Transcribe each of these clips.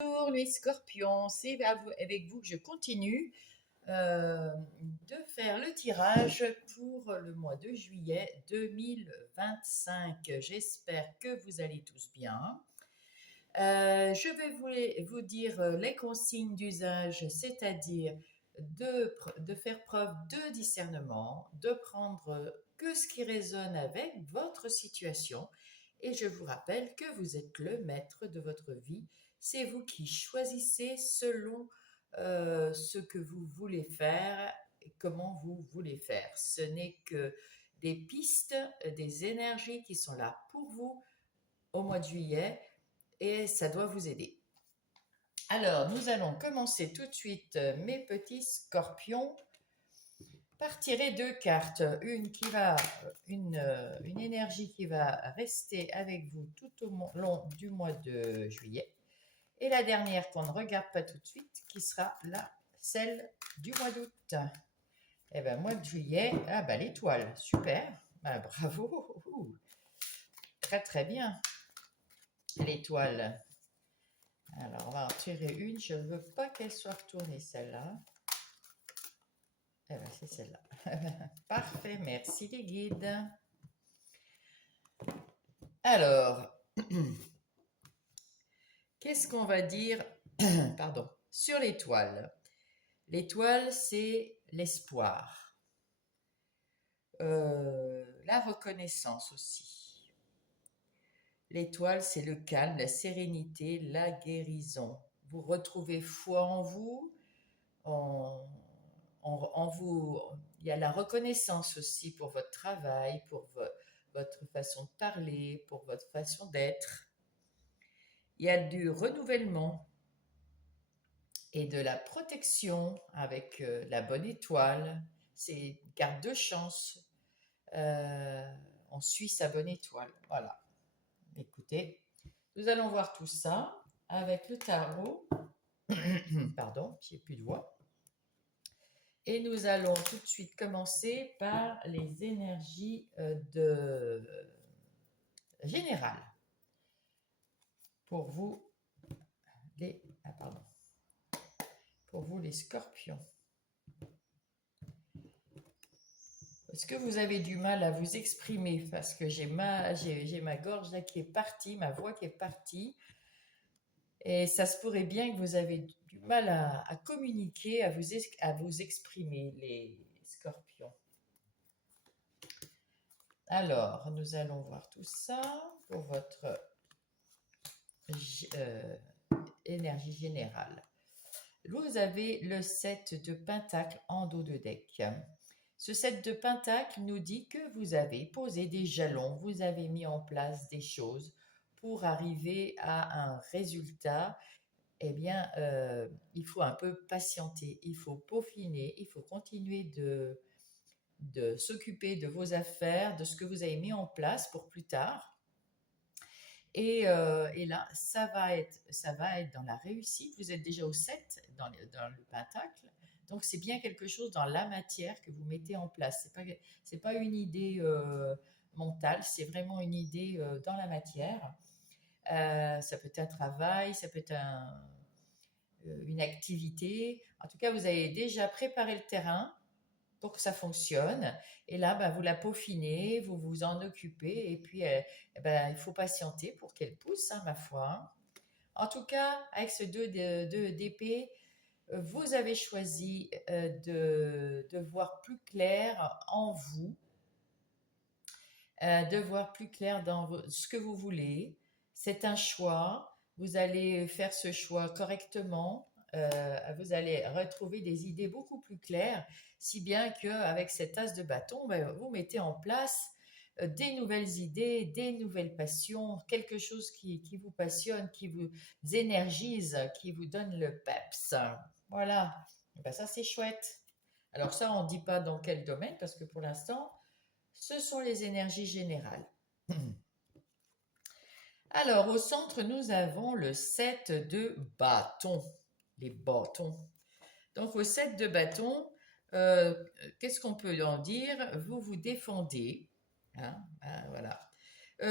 Bonjour les scorpions, c'est avec vous que je continue de faire le tirage pour le mois de juillet 2025. J'espère que vous allez tous bien. Je vais vous dire les consignes d'usage, c'est-à-dire de faire preuve de discernement, de prendre que ce qui résonne avec votre situation. Et je vous rappelle que vous êtes le maître de votre vie. C'est vous qui choisissez selon ce que vous voulez faire et comment vous voulez faire. Ce n'est que des pistes, des énergies qui sont là pour vous au mois de juillet et ça doit vous aider. Alors, nous allons commencer tout de suite, mes petits scorpions, par tirer deux cartes. Une énergie qui va rester avec vous tout au long du mois de juillet. Et la dernière qu'on ne regarde pas tout de suite, qui sera celle du mois d'août. Eh bien, mois de juillet, l'étoile, super, bravo, très très bien, l'étoile. Alors, on va en tirer une. Je ne veux pas qu'elle soit retournée, celle-là. Eh bien, c'est celle-là. Parfait, merci les guides. Alors, qu'est-ce qu'on va dire pardon, sur l'étoile? L'étoile, c'est l'espoir. La reconnaissance aussi. L'étoile, c'est le calme, la sérénité, la guérison. Vous retrouvez foi en vous, en vous. Il y a la reconnaissance aussi pour votre travail, pour votre façon de parler, pour votre façon d'être. Il y a du renouvellement et de la protection avec la bonne étoile. C'est une carte de chance. On suit sa bonne étoile. Voilà. Écoutez, nous allons voir tout ça avec le tarot. Pardon, j'ai plus de voix. Et nous allons tout de suite commencer par les énergies générales. Pour vous, pour vous les scorpions. Est-ce que vous avez du mal à vous exprimer? Parce que j'ai ma gorge là qui est partie, ma voix qui est partie. Et ça se pourrait bien que vous avez du mal à communiquer, à vous exprimer, les scorpions. Alors, nous allons voir tout ça pour votre énergie générale. Vous avez le 7 de Pentacle en dos de deck. Ce 7 de Pentacle nous dit que vous avez posé des jalons, vous avez mis en place des choses pour arriver à un résultat. Eh bien, il faut un peu patienter, il faut peaufiner, il faut continuer de s'occuper de vos affaires, de ce que vous avez mis en place pour plus tard. Et là, ça va être dans la réussite. Vous êtes déjà au 7 dans le pentacle. Donc, c'est bien quelque chose dans la matière que vous mettez en place. C'est pas une idée mentale, c'est vraiment une idée dans la matière. Ça peut être un travail, ça peut être une activité. En tout cas, vous avez déjà préparé le terrain pour que ça fonctionne. Et là, vous la peaufinez, vous vous en occupez, et puis il faut patienter pour qu'elle pousse, hein, ma foi. En tout cas, avec ce 2 d'épée, vous avez choisi de voir plus clair en vous, de voir plus clair dans ce que vous voulez. C'est un choix. Vous allez faire ce choix correctement. Vous allez retrouver des idées beaucoup plus claires, si bien qu'avec cet as de bâton, vous mettez en place des nouvelles idées, des nouvelles passions, quelque chose qui vous passionne, qui vous énergise, qui vous donne le peps. Voilà. Ça, c'est chouette. Alors ça, on ne dit pas dans quel domaine, parce que pour l'instant, ce sont les énergies générales. Alors, au centre, nous avons le 7 de bâton. Les bâtons. Donc, au 7 de bâton, qu'est-ce qu'on peut en dire? Vous vous défendez. Hein, voilà.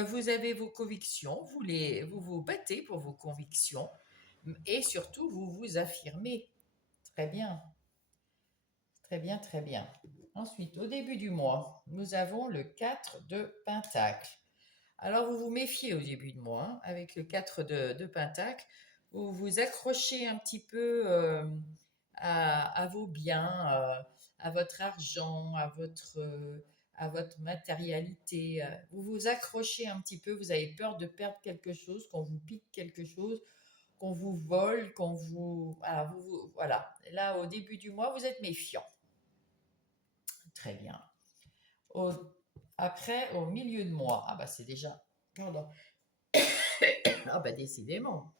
Vous avez vos convictions, vous vous battez pour vos convictions, Et surtout, vous vous affirmez. Très bien, très bien, très bien. Ensuite, au début du mois, nous avons le 4 de Pentacle. Alors, vous vous méfiez au début de mois, hein, avec le 4 de Pentacle. Vous vous accrochez un petit peu à vos biens, à votre argent, à votre matérialité. Vous vous accrochez un petit peu, vous avez peur de perdre quelque chose, qu'on vous pique quelque chose, qu'on vous vole, qu'on vous... Voilà, voilà. Là, au début du mois, vous êtes méfiant. Très bien. Au- Après, au milieu de mois, ah bah c'est déjà... Pardon. Ah bah décidément.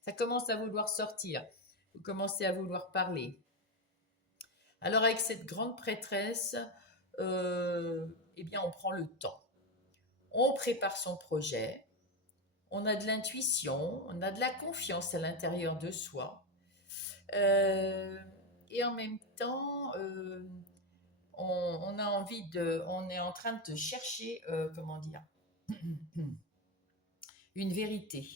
Ça commence à vouloir sortir. Vous commencez à vouloir parler. Alors avec cette grande prêtresse, eh bien on prend le temps. On prépare son projet. On a de l'intuition. On a de la confiance à l'intérieur de soi. Euh, et en même temps, on a envie de, on est en train de chercher, comment dire, une vérité,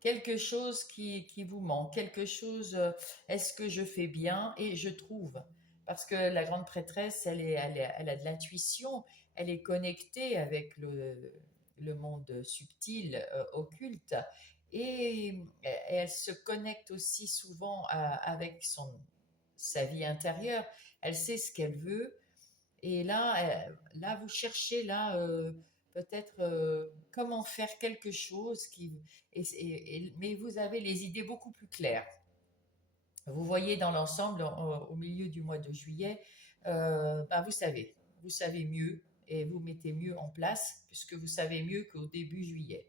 quelque chose qui vous manque, quelque chose, est-ce que je fais bien? Et je trouve, parce que la grande prêtresse, elle a de l'intuition, elle est connectée avec le monde subtil, occulte, et elle se connecte aussi souvent avec sa vie intérieure, elle sait ce qu'elle veut, et là, vous cherchez là peut-être comment faire quelque chose mais vous avez les idées beaucoup plus claires. Vous voyez dans l'ensemble, au milieu du mois de juillet, bah, vous savez mieux et vous mettez mieux en place puisque vous savez mieux qu'au début juillet.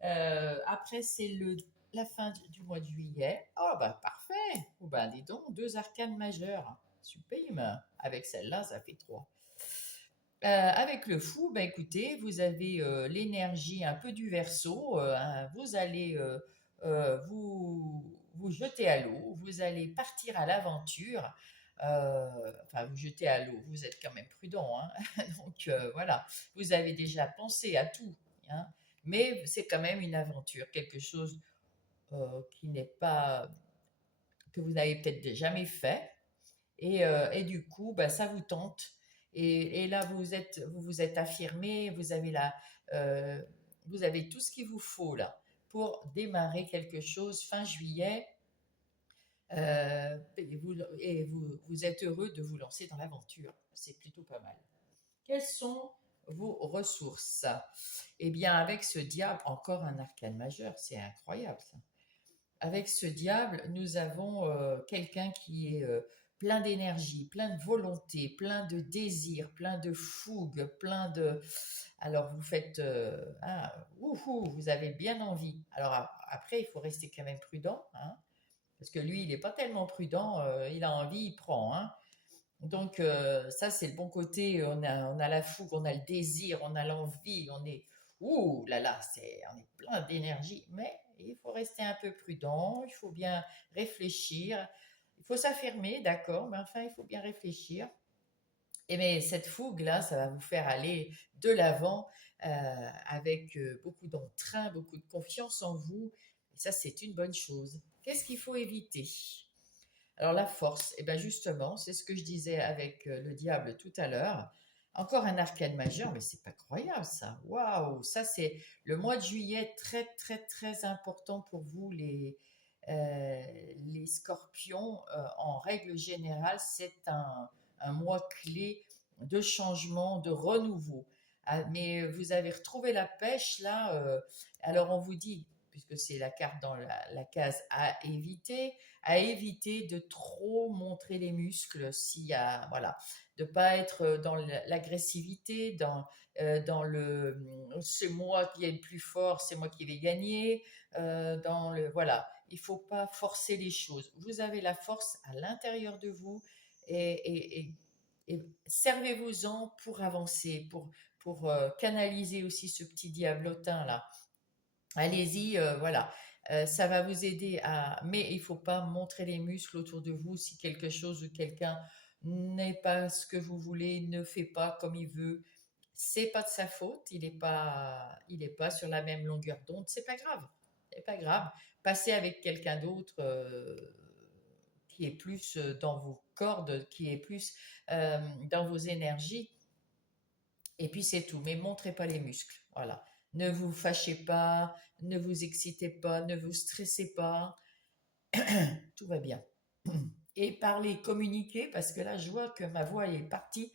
Après, c'est la fin du mois de juillet. Oh, bah parfait. Oh, bah dis donc, deux arcanes majeures. Sublime. Avec celle-là, ça fait trois. Avec le fou, bah écoutez, vous avez l'énergie un peu du verso. Vous allez vous jeter à l'eau. Vous allez partir à l'aventure. Enfin, vous jeter à l'eau. Vous êtes quand même prudent, hein. Donc voilà, vous avez déjà pensé à tout, hein. Mais c'est quand même une aventure, quelque chose qui n'est pas que vous n'avez peut-être jamais fait. Et du coup, bah, ça vous tente. Et là, vous vous êtes affirmé, euh, vous avez tout ce qu'il vous faut là pour démarrer quelque chose fin juillet. Vous êtes heureux de vous lancer dans l'aventure. C'est plutôt pas mal. Quelles sont vos ressources? Eh bien, avec ce diable, encore un arcane majeur, c'est incroyable ça. Avec ce diable, nous avons quelqu'un qui est plein d'énergie, plein de volonté, plein de désir, plein de fougue, plein de... Alors vous faites... vous avez bien envie. Alors après, il faut rester quand même prudent, hein, parce que lui, il n'est pas tellement prudent, il a envie, il prend, hein. Donc ça, c'est le bon côté, on a la fougue, on a le désir, on a l'envie, on est... Ouh là là, on est plein d'énergie, mais il faut rester un peu prudent, il faut bien réfléchir, il faut s'affirmer, d'accord, mais enfin, il faut bien réfléchir. Et mais cette fougue-là, ça va vous faire aller de l'avant avec beaucoup d'entrain, beaucoup de confiance en vous, et ça, c'est une bonne chose. Qu'est-ce qu'il faut éviter? Alors la force, et bien justement, c'est ce que je disais avec le diable tout à l'heure. Encore un arcane majeur, mais c'est pas croyable ça. Waouh, ça c'est le mois de juillet très très très important pour vous les scorpions. En règle générale, c'est un mois clé de changement, de renouveau. Ah, mais vous avez retrouvé la pêche là. Alors on vous dit, puisque c'est la carte dans la case à éviter de trop montrer les muscles s'il y a, voilà, de pas être dans l'agressivité, dans c'est moi qui est le plus fort, c'est moi qui vais gagner, voilà, il faut pas forcer les choses. Vous avez la force à l'intérieur de vous et, et, et, et servez-vous-en pour avancer, pour canaliser aussi ce petit diablotin là. Allez-y, voilà. Ça va vous aider à... Mais il ne faut pas montrer les muscles autour de vous si quelque chose ou quelqu'un n'est pas ce que vous voulez, ne fait pas comme il veut. C'est pas de sa faute, il est pas sur la même longueur d'onde, c'est pas grave. c'est pas grave. Passez avec quelqu'un d'autre qui est plus dans vos cordes, qui est plus dans vos énergies. Et puis c'est tout. Mais montrez pas les muscles. Voilà. Ne vous fâchez pas, ne vous excitez pas, ne vous stressez pas. Tout va bien. Et parlez, communiquez, parce que là, je vois que ma voix est partie.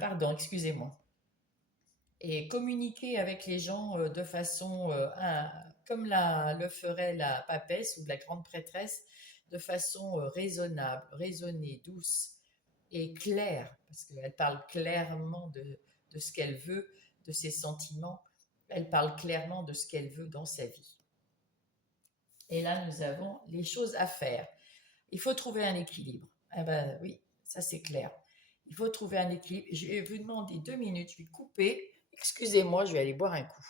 Pardon, excusez-moi. Et communiquer avec les gens de façon, comme le ferait la papesse ou la grande prêtresse, de façon raisonnable, raisonnée, douce et claire, parce qu'elle parle clairement de ce qu'elle veut, de ses sentiments, elle parle clairement de ce qu'elle veut dans sa vie. Et là, nous avons les choses à faire. Il faut trouver un équilibre. Eh ben oui, ça c'est clair. Il faut trouver un équilibre. Je vais vous demander 2 minutes, je vais couper. Excusez-moi, je vais aller boire un coup.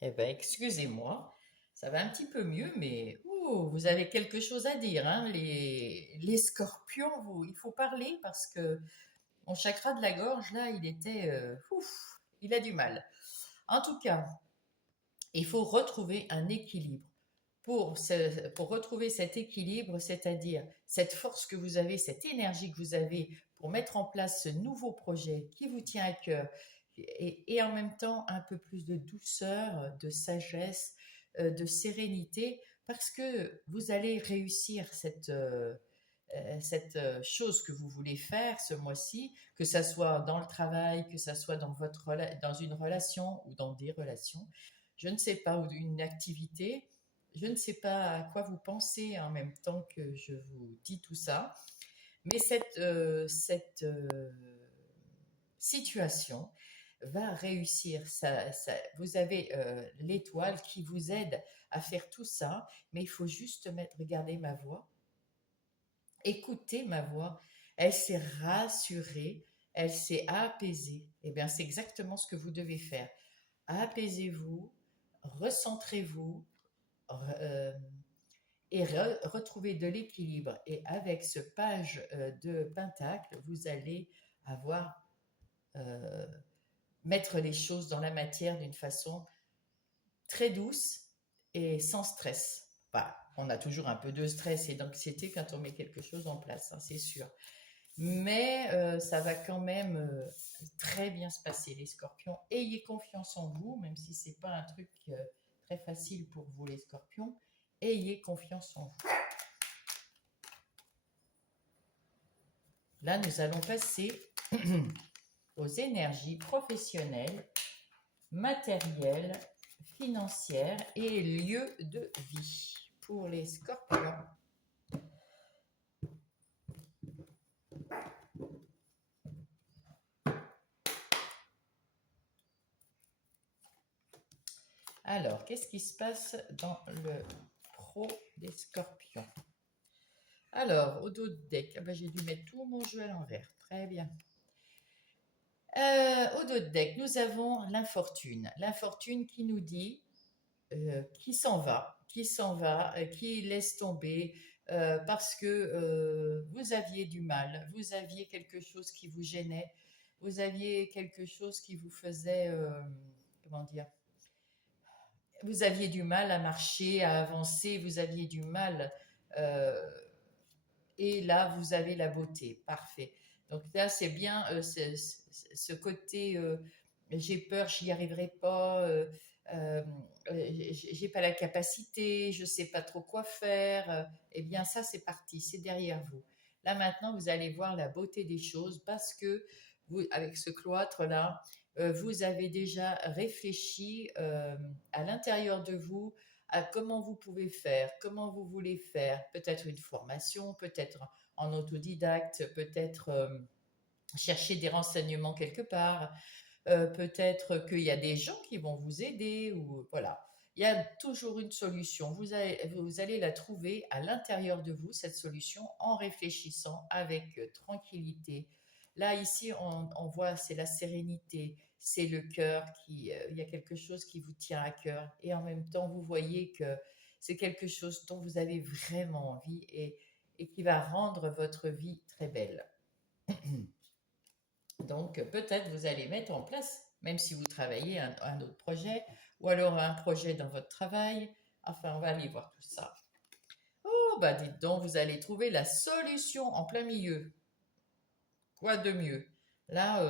Eh ben, excusez-moi, ça va un petit peu mieux, mais vous avez quelque chose à dire, hein, les scorpions, il faut parler parce que mon chakra de la gorge, là, il était, il a du mal. En tout cas, il faut retrouver un équilibre. Pour retrouver cet équilibre, c'est-à-dire cette force que vous avez, cette énergie que vous avez pour mettre en place ce nouveau projet qui vous tient à cœur, et en même temps un peu plus de douceur, de sagesse, de sérénité, parce que vous allez réussir cette chose que vous voulez faire ce mois-ci, que ça soit dans le travail, que ça soit dans une relation ou dans des relations, je ne sais pas, ou une activité, je ne sais pas à quoi vous pensez en même temps que je vous dis tout ça, mais cette situation va réussir. Vous avez l'étoile qui vous aide à faire tout ça, mais il faut juste regarder ma voix, écouter ma voix. Elle s'est rassurée, elle s'est apaisée. Eh bien, c'est exactement ce que vous devez faire. Apaisez-vous, recentrez-vous, euh, et retrouver de l'équilibre. Et avec ce page de Pentacle, vous allez avoir mettre les choses dans la matière d'une façon très douce et sans stress. Enfin, on a toujours un peu de stress et d'anxiété quand on met quelque chose en place, hein, c'est sûr. Mais ça va quand même très bien se passer, les scorpions. Ayez confiance en vous, même si c'est pas un truc très facile pour vous, les scorpions. Ayez confiance en vous. Là, nous allons passer aux énergies professionnelles, matérielles, financières et lieux de vie pour les scorpions. Alors, qu'est-ce qui se passe dans le pro des scorpions? Alors, au dos de deck, j'ai dû mettre tout mon jeu à l'envers. Très bien. Au dos de deck, nous avons l'infortune. L'infortune qui nous dit qui s'en va, qui laisse tomber parce que vous aviez du mal, vous aviez quelque chose qui vous gênait, vous aviez quelque chose qui vous faisait, comment dire, vous aviez du mal à marcher, à avancer, vous aviez du mal. euh, et là, vous avez la beauté. Parfait. Donc là, c'est bien ce côté j'ai peur, j'y arriverai pas, euh, j'ai pas la capacité, je sais pas trop quoi faire. Eh bien, ça, c'est parti, c'est derrière vous. Là, maintenant, vous allez voir la beauté des choses parce que vous, avec ce cloître-là, vous avez déjà réfléchi à l'intérieur de vous à comment vous pouvez faire, comment vous voulez faire, peut-être une formation, peut-être en autodidacte, peut-être chercher des renseignements quelque part, peut-être qu'il y a des gens qui vont vous aider, ou voilà. Il y a toujours une solution. Vous allez la trouver à l'intérieur de vous, cette solution, en réfléchissant avec tranquillité. Là, ici, on voit, c'est la sérénité, c'est le cœur il y a quelque chose qui vous tient à cœur. Et en même temps, vous voyez que c'est quelque chose dont vous avez vraiment envie et qui va rendre votre vie très belle. Donc, peut-être vous allez mettre en place, même si vous travaillez un autre projet, ou alors un projet dans votre travail. Enfin, on va aller voir tout ça. Oh, bah dites donc, vous allez trouver la solution en plein milieu. Quoi de mieux? Là,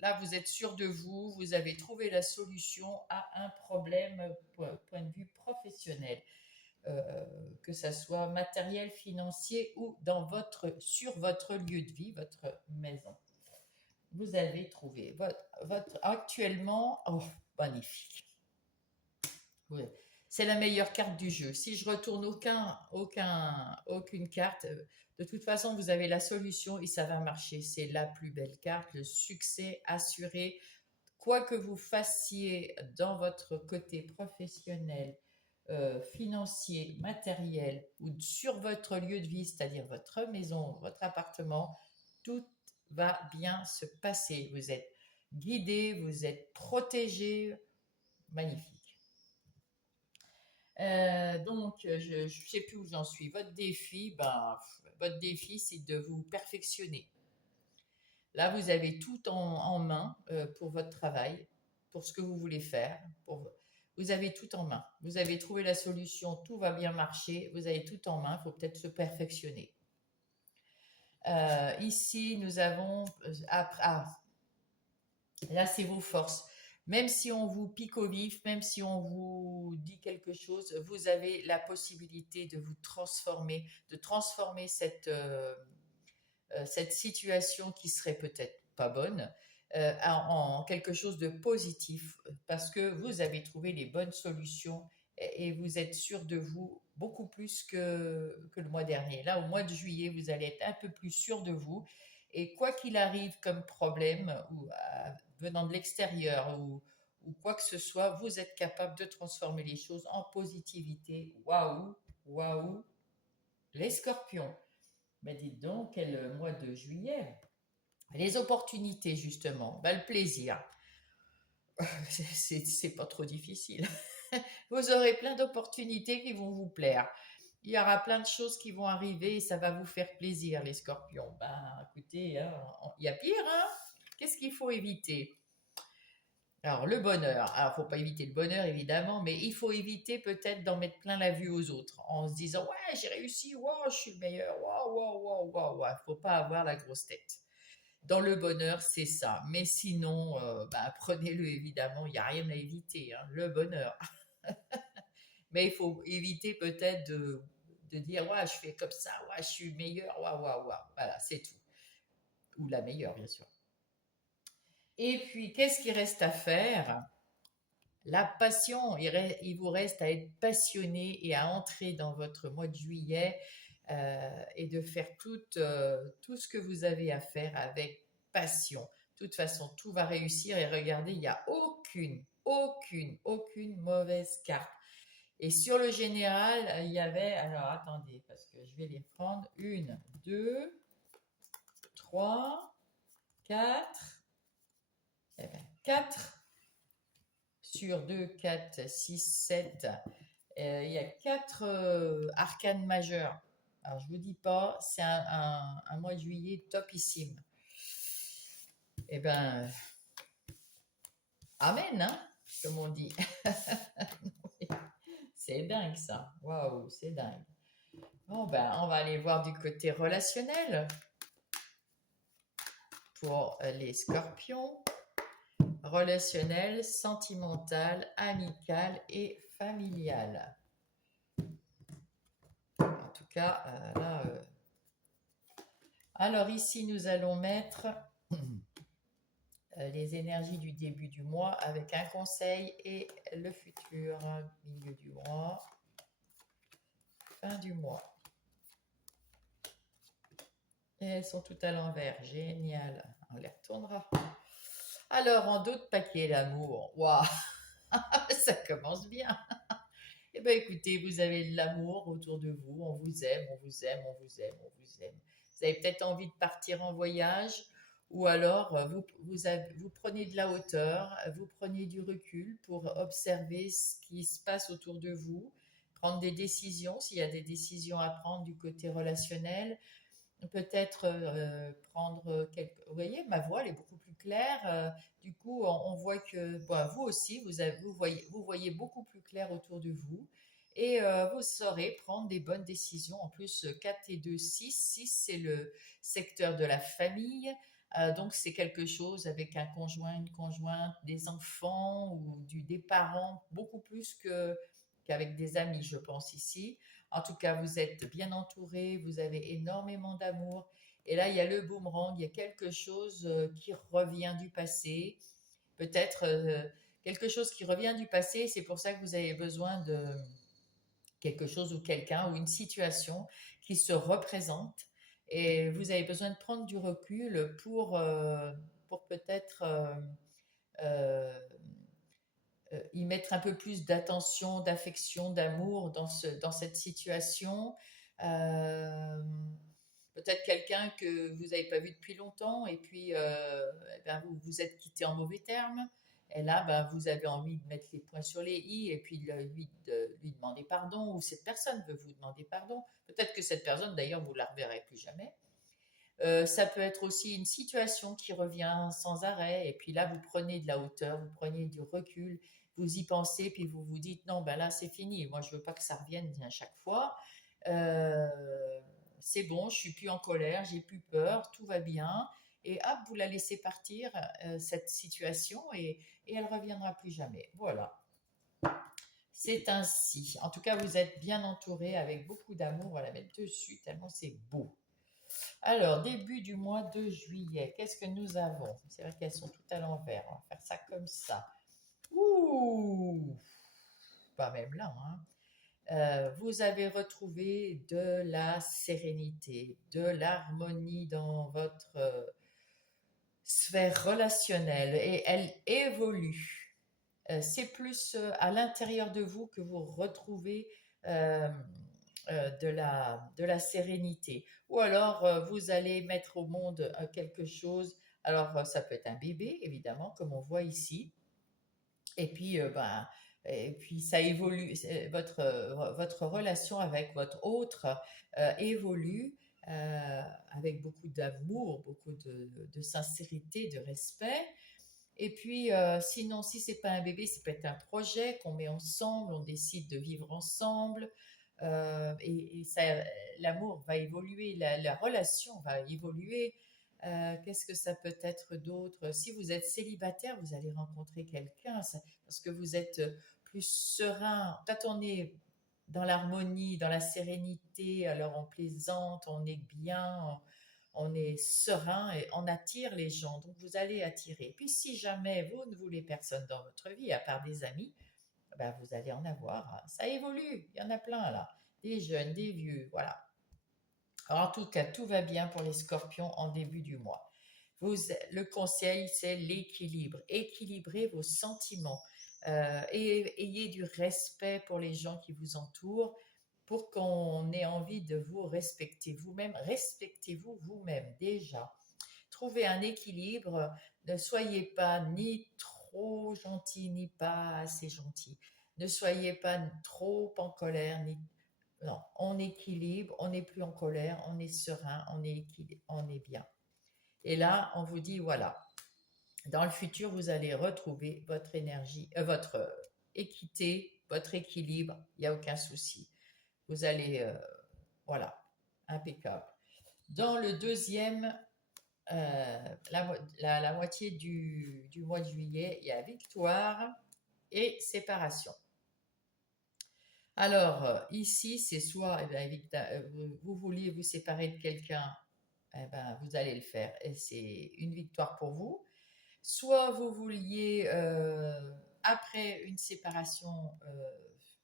là, vous êtes sûr de vous, vous avez trouvé la solution à un problème point de vue professionnel, euh, que ça soit matériel, financier ou sur votre lieu de vie, votre maison. Vous avez trouvé actuellement, oh, magnifique. Oui. C'est la meilleure carte du jeu. Si je retourne aucune carte, de toute façon, vous avez la solution et ça va marcher. C'est la plus belle carte, le succès assuré. Quoi que vous fassiez dans votre côté professionnel, financier, matériel ou sur votre lieu de vie, c'est-à-dire votre maison, votre appartement, tout va bien se passer. Vous êtes guidé, vous êtes protégé. Magnifique. Donc, je ne sais plus où j'en suis. Votre défi, c'est de vous perfectionner. Là, vous avez tout en main pour votre travail, pour ce que vous voulez faire. Vous avez tout en main. Vous avez trouvé la solution, tout va bien marcher. Vous avez tout en main. Il faut peut-être se perfectionner. Ici, nous avons là, c'est vos forces. Même si on vous pique au vif, même si on vous dit quelque chose, vous avez la possibilité de vous transformer, de transformer cette situation qui serait peut-être pas bonne en quelque chose de positif parce que vous avez trouvé les bonnes solutions et vous êtes sûr de vous beaucoup plus que le mois dernier. Là, au mois de juillet, vous allez être un peu plus sûr de vous et quoi qu'il arrive comme problème venant de l'extérieur ou quoi que ce soit, vous êtes capable de transformer les choses en positivité. Waouh, waouh, les scorpions. Mais dites donc, quel mois de juillet. Les opportunités, justement, le plaisir. C'est pas trop difficile. Vous aurez plein d'opportunités qui vont vous plaire. Il y aura plein de choses qui vont arriver et ça va vous faire plaisir, les scorpions. Écoutez, hein, il y a pire, hein? Qu'est-ce qu'il faut éviter? Alors, le bonheur. Alors, faut pas éviter le bonheur, évidemment, mais il faut éviter peut-être d'en mettre plein la vue aux autres en se disant, ouais, j'ai réussi, wow, je suis le meilleur, wow, wow, wow, wow, wow. Faut pas avoir la grosse tête. Dans le bonheur, c'est ça. Mais sinon, prenez-le évidemment, il n'y a rien à éviter, hein, le bonheur. Mais il faut éviter peut-être de dire, ouais, je fais comme ça, ouais, je suis meilleur, ouais, ouais, ouais. Voilà, c'est tout. Ou la meilleure, bien sûr. Et puis, qu'est-ce qu'il reste à faire? La passion, il vous reste à être passionné et à entrer dans votre mois de juillet et de faire tout ce que vous avez à faire avec passion. De toute façon, tout va réussir et regardez, il n'y a aucune mauvaise carte. Et sur le général, il y avait, alors attendez, parce que je vais les prendre, 1, 2, 3, 4, 4 sur 2, 4, 6, 7. Il y a 4 arcanes majeures. Alors, je ne vous dis pas, c'est un mois de juillet topissime. Eh bien, amen, hein, comme on dit. C'est dingue, ça. Waouh, c'est dingue. Bon, on va aller voir du côté relationnel pour les scorpions. Relationnel, sentimental, amical et familial. En tout cas, là. Alors ici, nous allons mettre les énergies du début du mois avec un conseil et le futur, milieu du mois, fin du mois. Et elles sont toutes à l'envers, génial. On les retournera. Alors, en d'autres paquets, l'amour. Waouh, ça commence bien. Eh bien, écoutez, vous avez de l'amour autour de vous. On vous aime, on vous aime, on vous aime, on vous aime. Vous avez peut-être envie de partir en voyage ou alors vous prenez de la hauteur, vous prenez du recul pour observer ce qui se passe autour de vous, prendre des décisions, s'il y a des décisions à prendre du côté relationnel, peut-être prendre quelques... Vous voyez, ma voix elle est beaucoup plus claire. Du coup, on voit que bon, vous aussi, vous voyez beaucoup plus clair autour de vous. Et vous saurez prendre des bonnes décisions. En plus, 4 et 2, 6. 6, c'est le secteur de la famille. Donc, c'est quelque chose avec un conjoint, une conjointe, des enfants ou des parents, beaucoup plus qu'avec des amis, je pense ici. En tout cas, vous êtes bien entouré, vous avez énormément d'amour. Et là, il y a le boomerang, il y a quelque chose qui revient du passé. Peut-être quelque chose qui revient du passé. C'est pour ça que vous avez besoin de quelque chose ou quelqu'un ou une situation qui se représente. Et vous avez besoin de prendre du recul pour peut-être euh, y mettre un peu plus d'attention, d'affection, d'amour dans cette situation. Euh, Peut-être quelqu'un que vous n'avez pas vu depuis longtemps et puis eh ben, vous vous êtes quitté en mauvais termes. Et là, ben, vous avez envie de mettre les points sur les i et puis lui demander pardon ou cette personne veut vous demander pardon. Peut-être que cette personne, d'ailleurs, vous ne la reverrez plus jamais. Ça peut être aussi une situation qui revient sans arrêt, et puis là, vous prenez de la hauteur, vous prenez du recul, vous y pensez, puis vous vous dites, non, ben là, c'est fini, moi, je veux pas que ça revienne à chaque fois. Euh, c'est bon, je suis plus en colère, j'ai plus peur, tout va bien, et hop, vous la laissez partir, cette situation, et elle reviendra plus jamais. Voilà. C'est ainsi. En tout cas, vous êtes bien entouré avec beaucoup d'amour. On va la mettre dessus tellement c'est beau. Alors, début du mois de juillet, qu'est-ce que nous avons? C'est vrai qu'elles sont toutes à l'envers. On va faire ça comme ça. Ouh, pas même là, hein. Vous avez retrouvé de la sérénité, de l'harmonie dans votre sphère relationnelle et elle évolue. C'est plus à l'intérieur de vous que vous retrouvez euh, de la sérénité. Ou alors, vous allez mettre au monde quelque chose. Alors, ça peut être un bébé, évidemment, comme on voit ici. Et puis ça évolue. Votre relation avec votre autre évolue avec beaucoup d'amour, beaucoup de sincérité, de respect. Et puis, sinon, si c'est pas un bébé, c'est peut-être un projet qu'on met ensemble, on décide de vivre ensemble. L'amour va évoluer, la relation va évoluer. Qu'est-ce que ça peut être d'autre? Si vous êtes célibataire, vous allez rencontrer quelqu'un parce que vous êtes plus serein. Quand on est dans l'harmonie, dans la sérénité, alors on plaisante, on est bien, on est serein et on attire les gens. Donc vous allez attirer. Puis si jamais vous ne voulez personne dans votre vie, à part des amis, ben vous allez en avoir. Ça évolue. Il y en a plein là. Des jeunes, des vieux, voilà. Alors, en tout cas, tout va bien pour les scorpions en début du mois. Le conseil, c'est l'équilibre. Équilibrez vos sentiments. Et ayez du respect pour les gens qui vous entourent pour qu'on ait envie de vous respecter vous-même. Respectez-vous vous-même déjà. Trouvez un équilibre. Ne soyez pas ni trop gentil, ni pas assez gentil. Ne soyez pas trop en colère, ni non, on équilibre, on n'est plus en colère, on est serein, on est bien. Et là, on vous dit, voilà, dans le futur, vous allez retrouver votre énergie, votre équité, votre équilibre, il n'y a aucun souci. Vous allez, voilà, impeccable. Dans le deuxième, la moitié du mois de juillet, il y a victoire et séparation. Alors, ici, c'est soit, eh bien, vous vouliez vous séparer de quelqu'un, eh ben, vous allez le faire et c'est une victoire pour vous. Soit vous vouliez, après une séparation,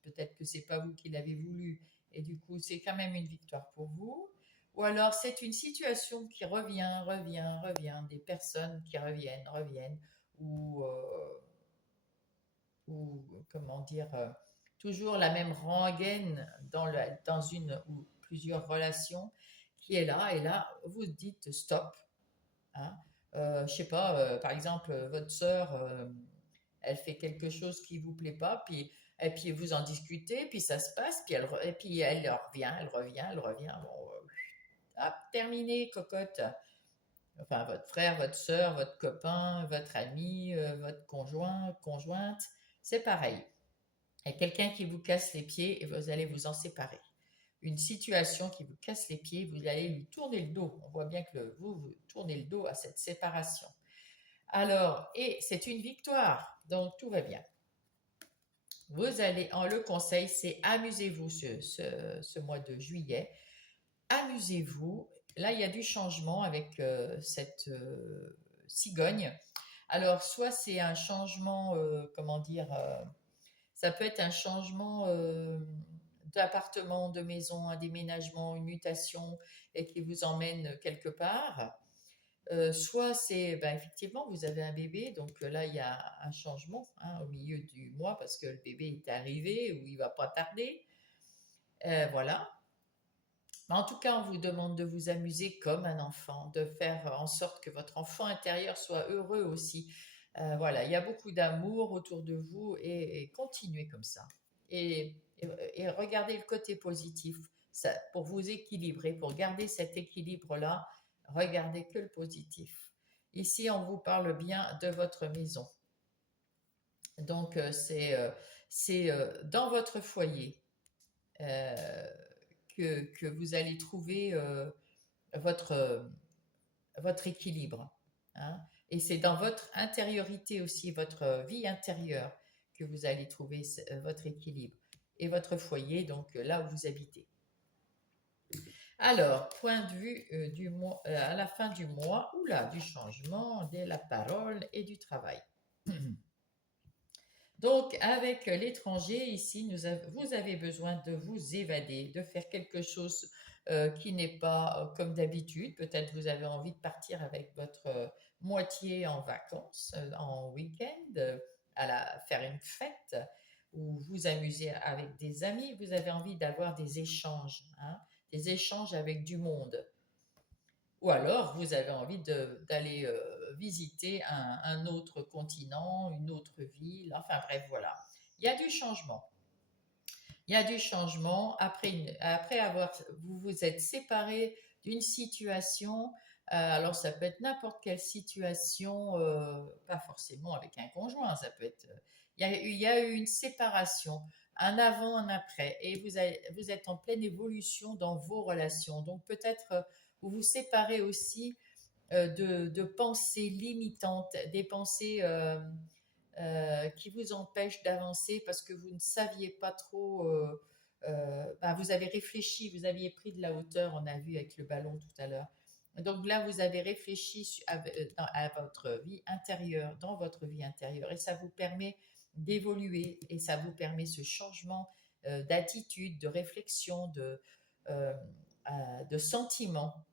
peut-être que c'est pas vous qui l'avez voulu et du coup, c'est quand même une victoire pour vous. Ou alors, c'est une situation qui revient, des personnes qui reviennent, ou, ou comment dire, toujours la même rengaine dans une ou plusieurs relations qui est là, et là, vous dites stop. Hein. Je sais pas, par exemple, votre sœur, elle fait quelque chose qui vous plaît pas, et puis vous en discutez, puis ça se passe, et puis elle revient. Bon, hop, terminé, cocotte. Enfin, votre frère, votre soeur, votre copain, votre ami, votre conjoint, conjointe, c'est pareil. Il y a quelqu'un qui vous casse les pieds et vous allez vous en séparer. Une situation qui vous casse les pieds, vous allez lui tourner le dos. On voit bien que vous tournez le dos à cette séparation. Alors, et c'est une victoire, donc tout va bien. Vous allez, en le conseil, c'est amusez-vous ce mois de juillet. Amusez-vous. Là, il y a du changement avec cette cigogne. Alors, soit c'est un changement, comment dire, ça peut être un changement d'appartement, de maison, un déménagement, une mutation et qui vous emmène quelque part. Soit c'est, ben, effectivement, vous avez un bébé, donc là, il y a un changement hein, au milieu du mois parce que le bébé est arrivé ou il va pas tarder. Voilà. En tout cas, on vous demande de vous amuser comme un enfant, de faire en sorte que votre enfant intérieur soit heureux aussi. Voilà, il y a beaucoup d'amour autour de vous et continuez comme ça. Et regardez le côté positif ça, pour vous équilibrer, pour garder cet équilibre-là, regardez que le positif. Ici, on vous parle bien de votre maison. Donc, c'est dans votre foyer. Euh, que vous allez trouver votre, euh, votre équilibre. Hein. Et c'est dans votre intériorité aussi, votre vie intérieure, que vous allez trouver votre équilibre. Et votre foyer, donc là où vous habitez. Alors, point de vue du mois, à la fin du mois, oula, du changement, de la parole et du travail. Donc, avec l'étranger, ici, vous avez besoin de vous évader, de faire quelque chose qui n'est pas comme d'habitude. Peut-être vous avez envie de partir avec votre moitié en vacances, en week-end, faire une fête ou vous amuser avec des amis. Vous avez envie d'avoir des échanges, hein, des échanges avec du monde. Ou alors, vous avez envie d'aller visiter un autre continent, une autre ville. Enfin bref, voilà. Il y a du changement. Il y a du changement. Après avoir, vous vous êtes séparé d'une situation. Alors, ça peut être n'importe quelle situation, pas forcément avec un conjoint. Ça peut être. Il y a eu une séparation, un avant, un après, et vous êtes en pleine évolution dans vos relations. Donc, peut-être vous vous séparez aussi de pensées limitantes, des pensées qui vous empêchent d'avancer parce que vous ne saviez pas trop. Ben, vous avez réfléchi, vous aviez pris de la hauteur, on a vu avec le ballon tout à l'heure. Donc là, vous avez réfléchi à votre vie intérieure, dans votre vie intérieure, et ça vous permet d'évoluer, et ça vous permet ce changement d'attitude, de réflexion, euh, de sentiment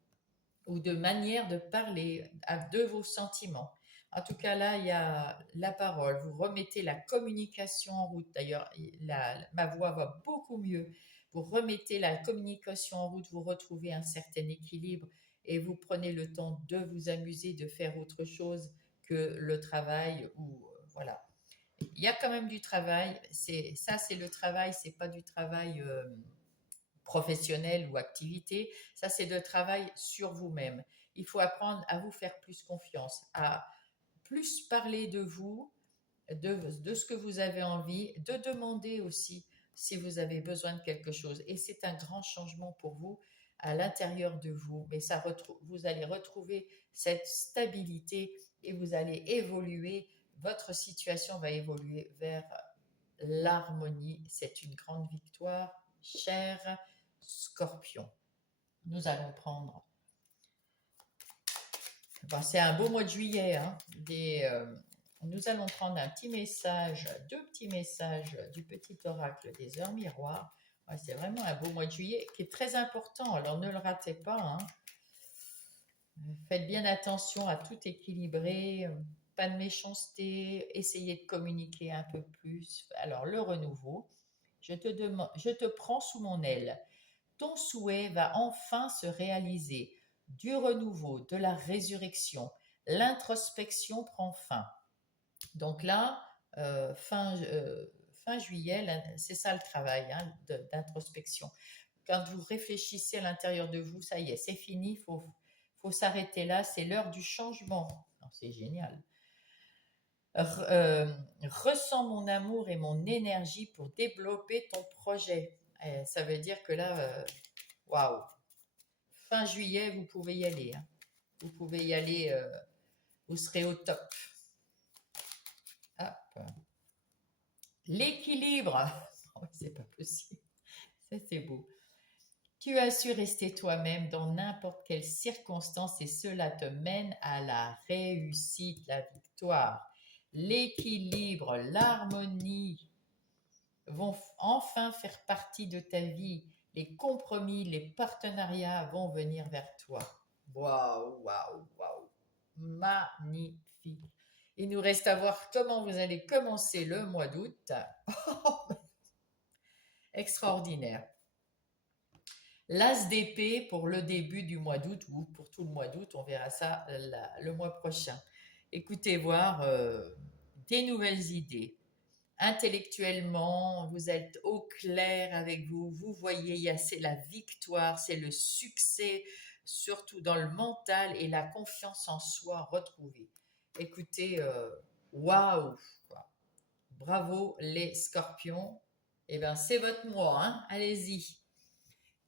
ou de manière de parler de vos sentiments. En tout cas, là, il y a la parole. Vous remettez la communication en route. D'ailleurs, ma voix va beaucoup mieux. Vous remettez la communication en route, vous retrouvez un certain équilibre et vous prenez le temps de vous amuser, de faire autre chose que le travail ou voilà. Il y a quand même du travail. C'est le travail, c'est pas du travail professionnel ou activité, ça c'est de travail sur vous-même. Il faut apprendre à vous faire plus confiance, à plus parler de vous, de ce que vous avez envie, de demander aussi si vous avez besoin de quelque chose. Et c'est un grand changement pour vous à l'intérieur de vous, mais vous allez retrouver cette stabilité et vous allez évoluer, votre situation va évoluer vers l'harmonie. C'est une grande victoire, chère Scorpion. Nous allons prendre. Bon, c'est un beau mois de juillet. Hein, nous allons prendre un petit message, deux petits messages du petit oracle des heures miroirs. Ouais, c'est vraiment un beau mois de juillet qui est très important. Alors ne le ratez pas. Hein. Faites bien attention à tout équilibrer. Pas de méchanceté. Essayez de communiquer un peu plus. Alors le renouveau. Je te prends sous mon aile. Ton souhait va enfin se réaliser. Du renouveau, de la résurrection. L'introspection prend fin. Donc là, fin juillet, c'est ça le travail hein, d'introspection. quand vous réfléchissez à l'intérieur de vous, ça y est, c'est fini, faut s'arrêter là, c'est l'heure du changement. C'est génial. Ressens mon amour et mon énergie pour développer ton projet. Ça veut dire que là, waouh, fin juillet, vous pouvez y aller, hein. Vous pouvez y aller, vous serez au top. Hop. L'équilibre. Oh, c'est pas possible. Ça, c'est beau. Tu as su rester toi-même dans n'importe quelle circonstance et cela te mène à la réussite, la victoire. L'équilibre, l'harmonie vont enfin faire partie de ta vie. Les compromis, les partenariats vont venir vers toi. Waouh, waouh, waouh. Magnifique. Il nous reste à voir comment vous allez commencer le mois d'août. Extraordinaire. L'as d'épée pour le début du mois d'août ou pour tout le mois d'août, on verra ça le mois prochain. Écoutez voir des nouvelles idées. Intellectuellement, vous êtes au clair avec vous, vous voyez, c'est la victoire, c'est le succès, surtout dans le mental et la confiance en soi retrouvée. Écoutez, waouh, bravo les scorpions, eh bien c'est votre mois, hein? Allez-y.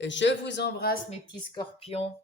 Je vous embrasse mes petits scorpions.